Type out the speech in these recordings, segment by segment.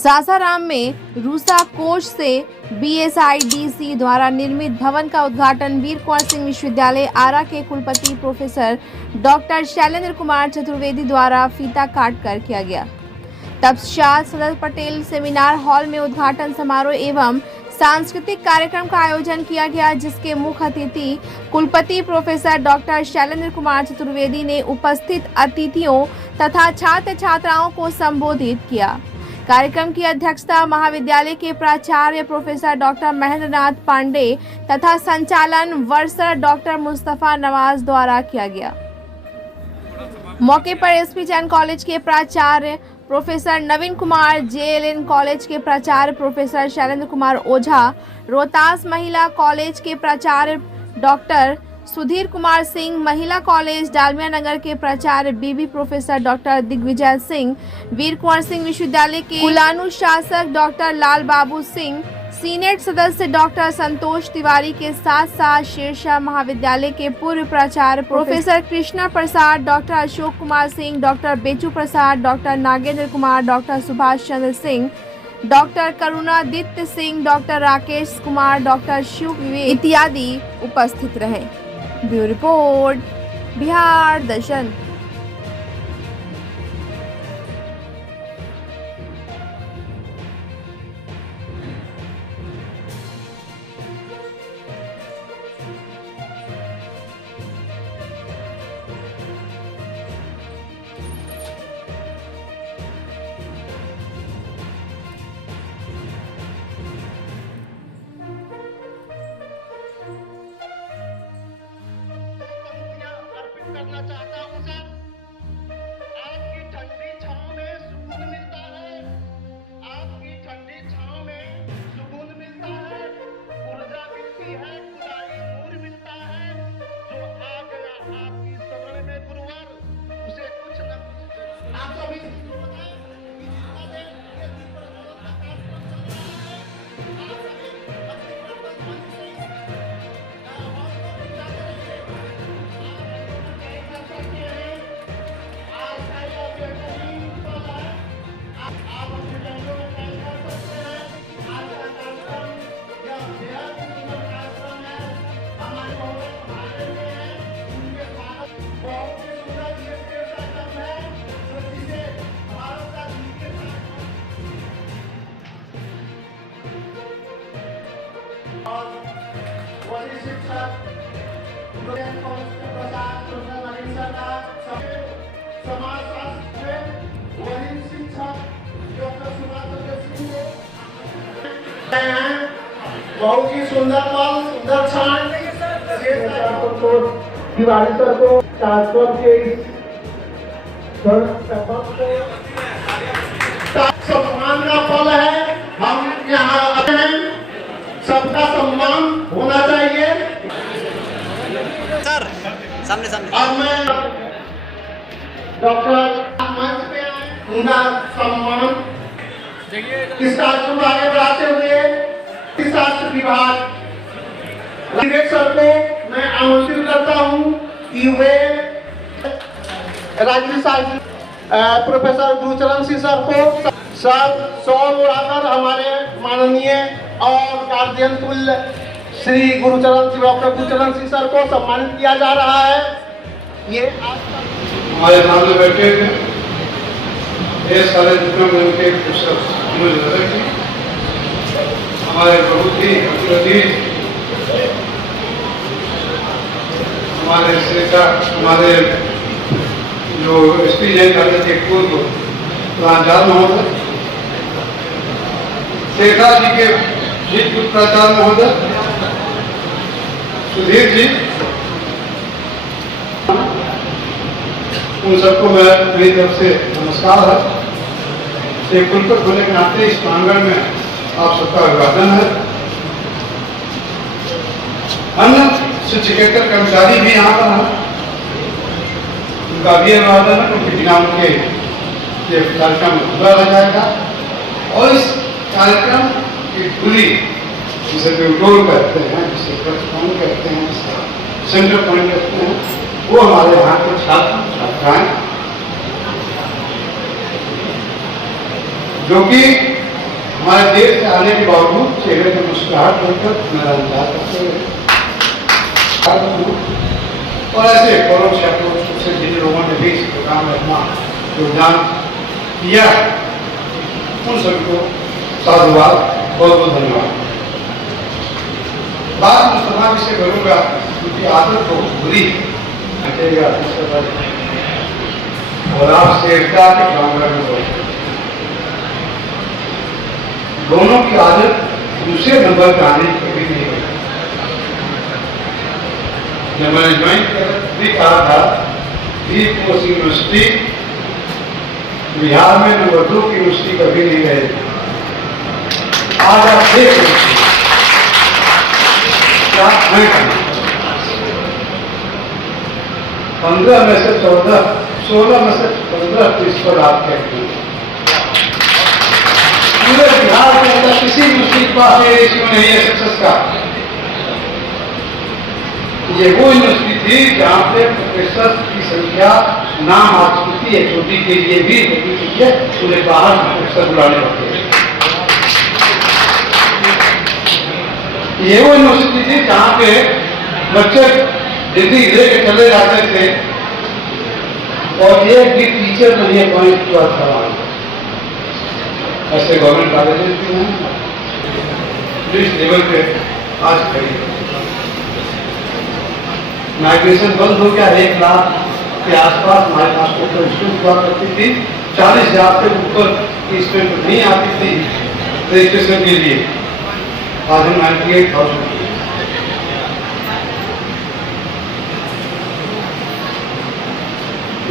सासाराम में रूसा कोष से बीएसआईडीसी द्वारा निर्मित भवन का उद्घाटन वीर कुंवर सिंह विश्वविद्यालय आरा के कुलपति प्रोफेसर डॉक्टर शैलेंद्र कुमार चतुर्वेदी द्वारा फीता काट कर किया गया। तत्पश्चात सरदार पटेल सेमिनार हॉल में उद्घाटन समारोह एवं सांस्कृतिक कार्यक्रम का आयोजन किया गया, जिसके मुख्य अतिथि कुलपति प्रोफेसर डॉक्टर शैलेंद्र कुमार चतुर्वेदी ने उपस्थित अतिथियों तथा छात्र छात्राओं को संबोधित किया। कार्यक्रम की अध्यक्षता महाविद्यालय के प्राचार्य प्रोफेसर डॉक्टर महेंद्र नाथ पांडे तथा संचालन वर्षर डॉक्टर मुस्तफा नवाज द्वारा किया गया। मौके पर एसपी जैन कॉलेज के प्राचार्य प्रोफेसर नवीन कुमार, जेएलएन कॉलेज के प्राचार्य प्रोफेसर शैलेंद्र कुमार ओझा, रोहतास महिला कॉलेज के प्राचार्य डॉक्टर सुधीर कुमार सिंह, महिला कॉलेज डालमिया नगर के प्राचार्य बीबी प्रोफेसर डॉक्टर दिग्विजय सिंह, वीर कुंवर सिंह विश्वविद्यालय के कुलानुशासक डॉक्टर लाल बाबू सिंह, सीनेट सदस्य डॉक्टर संतोष तिवारी के साथ साथ शेरशाह महाविद्यालय के पूर्व प्राचार्य professor Krishna Prasad, doctor Ashok Kumar Singh, doctor Bechu Prasad, doctor Nagendra Kumar, doctor Subhash Chandra Singh, doctor Karunaditya Singh, doctor Rakesh Kumar, doctor Shiv Vivek इत्यादि उपस्थित रहे। Bureau report, Bihar Darshan. करना चाहता हूं सर, आपकी ठंडी छांव में सुकून मिलता है, आपकी ठंडी छांव में सुकून मिलता है, ऊर्जा मिलती है, खुदाई नूर मिलता है। जो आ गया आपकी शरण में गुरुवर, उसे कुछ न कुछ आप सभी बहुत ही सुंदर पल, सुंदर क्षण दिवाली सर को ट्रांसफर के सम्मान का पल है। हम यहाँ आते हैं, सबका सम्मान होना चाहिए सर। सामने सामने। और मैं डॉक्टर मंच पे उनका सम्मान इस कार्यक्रम को आगे बढ़ाते हुए शास्त्र विभाग सर को मैं आमंत्रित करता हूं कि वे राज्य शास्त्री प्रोफेसर गुरुचरण सिंह सर को सब सौर उड़ाकर हमारे माननीय और गार्जियन तुल्य श्री गुरुचरण सिंह डॉक्टर गुरुचरण सिंह सर को सम्मानित किया जा रहा है। ये हमारे सामने बैठे थे ये सारे जितने में उनके पुस्तक हमारे बहुत ही हमारे श्रेष्ठा हमारे जो एसपी जैन कॉलेज के पूर्व प्राचार्य महोदय, शेखा जी के जीत प्राचार्य महोदय, सुधीर जी, उन सबको मैं मेरी तरफ से नमस्कार है। एक कुलपति होने के नाते इस प्रांगण में आप सबका अभिवादन है। अन्य शिक्षकेतर कर्मचारी भी यहाँ पर हैं, उनका भी अभिवादन है, उनके बिना उनके ये कार्यक्रम पूरा रह जाएगा। और इस कार्यक्रम की पूरी जिसे रोल कहते हैं, जिसे पॉइंट कहते हैं, जिसे सेंटर पॉइंट कहते हैं, वो हमारे यहाँ के छात्र छात्राएं जो कि हमारे देश से आने के बावजूद चेहरे पर मुस्कुराहट होकर मेरा इंतजार करते हुए और ऐसे परोक्ष अप्रोक्ष से जिन लोगों ने भी इस प्रोग्राम में अपना योगदान किया उन सभी को साधुवाद, बहुत बहुत धन्यवाद। बात मैं समाज से करूंगा क्योंकि आदत तो बुरी हटेगा और आप शेरता के कामगार में बोलते दोनों की आदत दूसरे नंबर पर आने की कभी नहीं होती। जब मैंने ज्वाइन भी कहा था बी कोर्स यूनिवर्सिटी बिहार में नंबर 2 की यूनिवर्सिटी कभी नहीं रहेगी। आज आप देख सकते क्या मैं 15 में से 14, 16 में से 15 इस पर आप कहते हैं पूरे बिहार के अंदर किसी यूनिवर्सिटी के पास ये रेशियो नहीं है सक्सेस का। ये वो यूनिवर्सिटी थी जहां पे प्रोफेसर की संख्या नाम आ चुकी है, छोटी के लिए भी होती चुकी है, उन्हें बाहर प्रोफेसर बुलाने पड़ते हैं। ये वो यूनिवर्सिटी थी जहां पे बच्चे डिग्री लेके चले जाते थे और एक भी टीचर नहीं अपॉइंट हुआ था। ऐसे गवर्नमेंट कॉलेजेस भी हैं जो इस लेवल पे आज खड़ी है। माइग्रेशन बंद हो गया, 1 लाख के आसपास हमारे पास टोटल स्टूडेंट हुआ करती थी। 40,000 से ऊपर की स्टूडेंट नहीं आती थी रजिस्ट्रेशन के लिए। आज हम 98,000।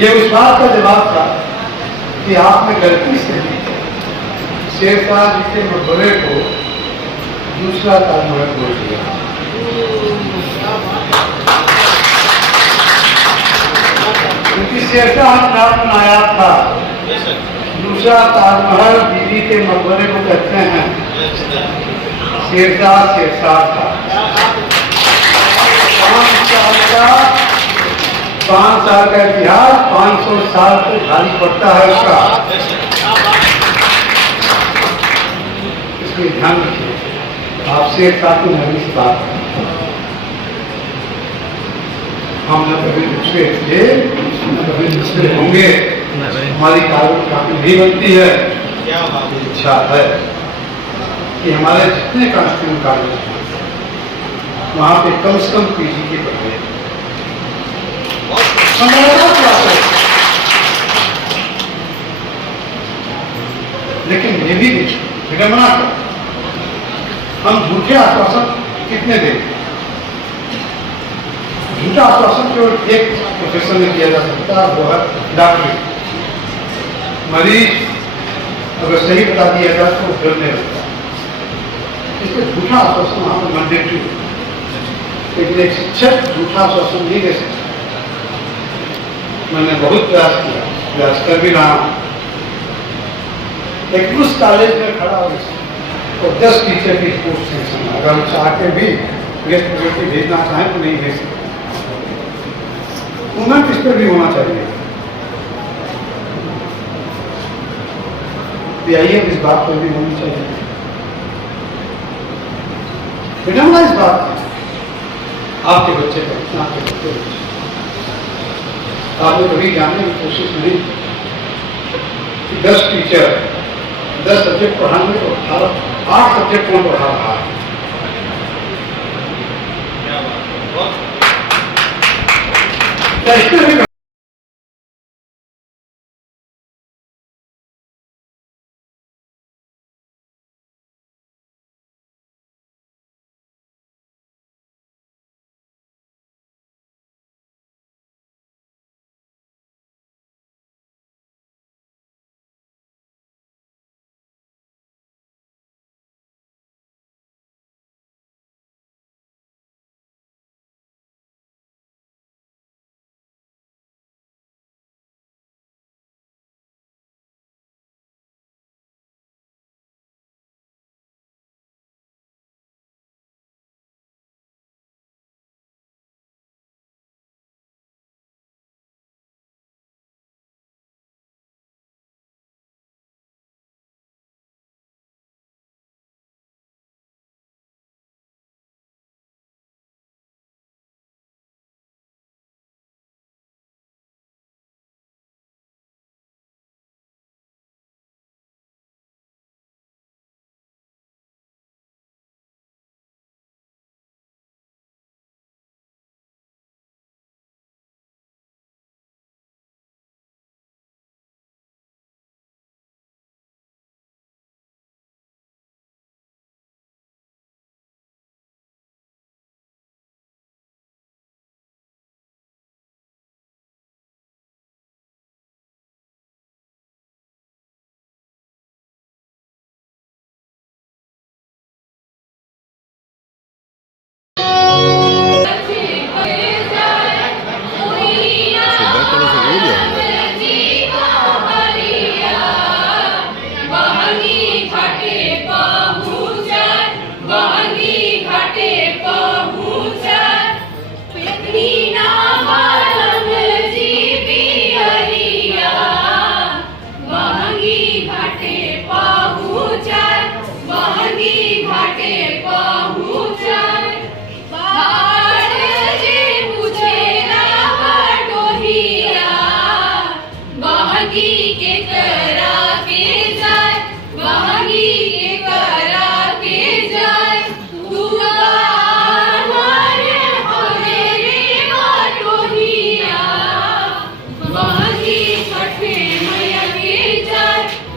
ये उस बात का जवाब था कि आपने गलती से शेरशाह जी के मकबरे को दूसरा ताजमहल बोल दिया। क्योंकि शेरशाह नाम बनाया था, दूसरा ताजमहल बीवी के मकबरे को कहते हैं। शेरशाह था 5 साल का इतिहास, 500 साल से भारी पड़ता है उसका। इसमें ध्यान रखिए। आप शेरशाह की नवी से बात करें, हम न कभी दूसरे थे न कभी दूसरे होंगे। हमारी कानून काफी नहीं बनती है। इच्छा है कि हमारे जितने कानून कॉलेज हैं वहां पे कम से कम पीजी की पढ़ाई लेकिन ये भी विडंबना कर हम झूठे आश्वासन कितने दें। झूठा आश्वासन केवल एक प्रोफेशन में किया जा सकता है, वो है डॉक्टरी। मरीज अगर सही बता दिया जाए तो डरने लगता है, इसलिए झूठा आश्वासन वहां पर मैंडेटरी है। लेकिन एक शिक्षक झूठा आश्वासन नहीं दे सकता। मैंने बहुत प्रयास कर भी रहा हूं। एक उस कॉलेज में खड़ा हो और 10 टीचर की पोस्ट सेक्शन, अगर हम चाह के भी गेस्ट फैकल्टी भेजना चाहें तो नहीं भेज सकते। मूवमेंट इस पर भी होना चाहिए। पीआईएम इस बात पर भी होनी चाहिए। विडंबना इस बात है आपके बच्चे का, आपके बच्चे आपने कभी जानने की कोशिश नहीं कि 10 टीचर 10 सब्जेक्ट पढ़ाएंगे तो 8 सब्जेक्ट कौन पढ़ा रहा है।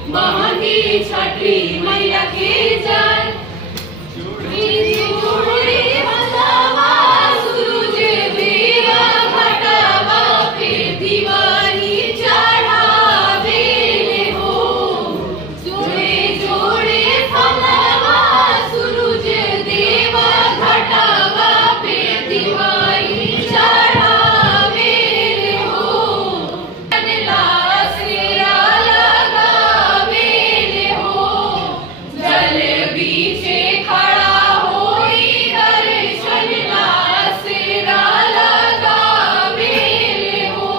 महंगी छठी मैया की जय। जोड़े बंधवा सूरज देव घटवा पे दिवाली चढ़ावे हो। जोड़े जोड़े बंधवा सूरज देव घटवा पे दिवाली चढ़ावे हो। ला सिरा लगावे हो। जल बीचे खड़ा होई दर्शन ला सिरा लगावे हो।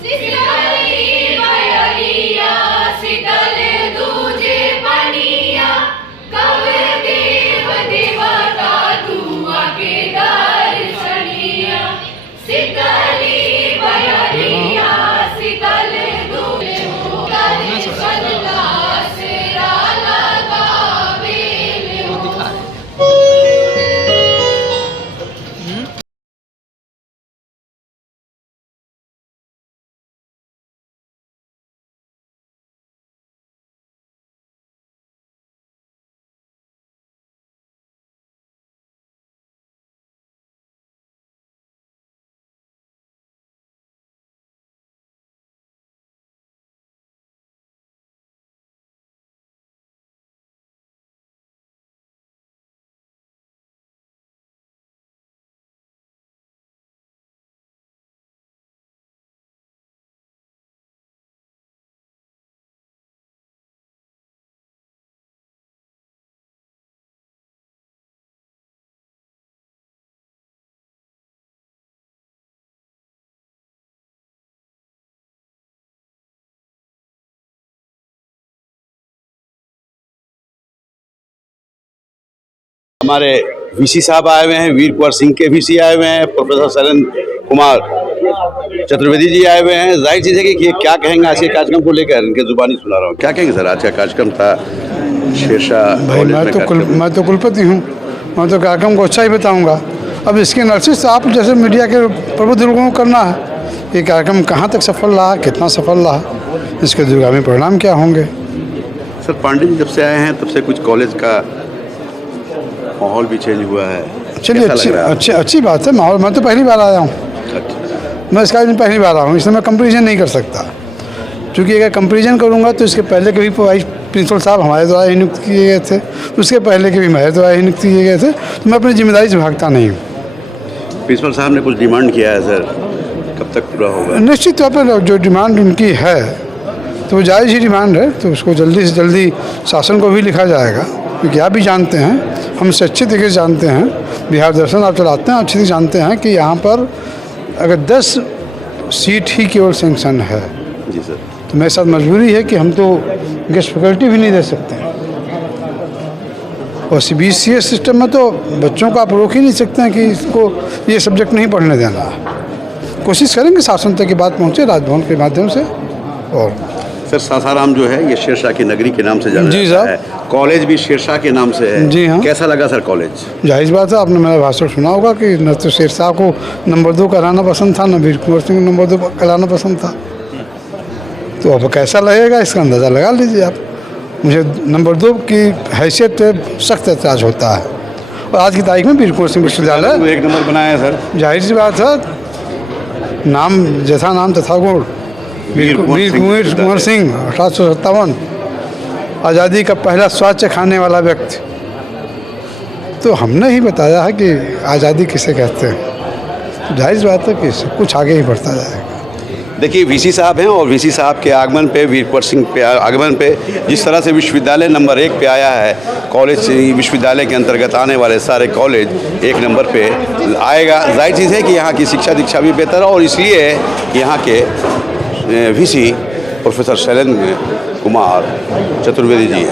शीतली बयरिया शीतल दूजे पनिया कब देव देवता दुआ के दर्शनिया। शीतली बयरिया शीतल दूजे दर्शन ला सिरा लगावे हो। हमारे वीसी साहब आए हुए हैं, वीर कुंवर सिंह के वीसी आए हुए हैं, प्रोफेसर शैलेंद्र कुमार चतुर्वेदी जी आए हुए हैं। जाहिर चीज़ है कि ये क्या कहेंगे आज के कार्यक्रम को लेकर, इनके जुबानी सुना रहा हूँ। क्या कहेंगे सर, आज का कार्यक्रम था शेरशाह भाई मैं तो कुलपति हूँ, मैं तो कार्यक्रम को अच्छा ही बताऊँगा। अब इसके एनालिसिस आप जैसे मीडिया के प्रबुद्ध लोगों को करना है। ये कार्यक्रम कहाँ तक सफल रहा, कितना सफल रहा, इसके दूरगामी परिणाम क्या होंगे। सर पांडे जी जब से आए हैं तब से कुछ कॉलेज का माहौल भी चेंज हुआ है। चलिए अच्छी बात है। माहौल, मैं तो पहली बार आया हूँ, मैं इस कार्य में पहली बार आया हूँ, इसलिए मैं कंपेरिजन नहीं कर सकता। क्योंकि अगर कंपेरिजन करूँगा तो इसके पहले के भी वाइस प्रिंसिपल साहब हमारे द्वारा ही नियुक्त किए गए थे, उसके पहले के भी मेरे द्वारा ही नियुक्त किए गए थे, तो मैं अपनी जिम्मेदारी से भागता नहीं हूँ। प्रिंसिपल साहब ने कुछ डिमांड किया है सर, कब तक पूरा होगा? निश्चित तौर पर जो डिमांड उनकी है तो वो जायज़ ही डिमांड है, तो उसको जल्दी से जल्दी शासन को भी लिखा जाएगा। क्योंकि आप भी जानते हैं, हमसे अच्छे तरीके से जानते हैं, बिहार दर्शन आप चलाते हैं, अच्छे से जानते हैं कि यहाँ पर अगर 10 सीट ही केवल सेंक्शन है जी सर, तो मेरे साथ मजबूरी है कि हम तो गेस्ट फैकल्टी भी नहीं दे सकते हैं। और CBSE सिस्टम में तो बच्चों को आप रोक ही नहीं सकते हैं कि इसको ये सब्जेक्ट नहीं पढ़ने देना है। कोशिश करेंगे शासन तक की बात पहुँचे राजभवन के माध्यम से। और सर सासाराम जो है ये शेरशाह की नगरी के नाम से जाना जी जाता है, कॉलेज भी शेरशाह के नाम से है। जी हाँ। कैसा लगा सर कॉलेज? जाहिर बात है, आपने मेरा भाषण सुना होगा कि न तो शेरशाह को नंबर 2 कराना पसंद था, न वीर कुंवर सिंह नंबर 2 कराना पसंद था। तो अब कैसा लगेगा इसका अंदाज़ा लगा लीजिए आप। मुझे नंबर 2 की हैसियत पे सख्त एतराज़ होता है। और आज की तारीख में वीर कुंवर सिंह विश्वविद्यालय 1 नंबर बनाया है सर। जाहिर सी बात है, नाम जैसा नाम तथा गुण। वीर कुंवर सिंह 1857 आज़ादी का पहला स्वाद चखाने वाला व्यक्ति। तो हमने ही बताया है कि आज़ादी किसे कहते हैं। जाहिर बात है कि कुछ आगे ही बढ़ता जाएगा। देखिए वीसी साहब हैं और वीसी साहब के आगमन पे, वीर कुंवर सिंह पे आगमन पे जिस तरह से विश्वविद्यालय नंबर 1 पे आया है, कॉलेज विश्वविद्यालय के अंतर्गत आने वाले सारे कॉलेज 1 नंबर पे आएगा। जाहिर चीज़ है कि यहाँ की शिक्षा दीक्षा भी बेहतर है और इसलिए यहाँ के वीसी प्रोफेसर शैलेंद्र कुमार चतुर्वेदी जी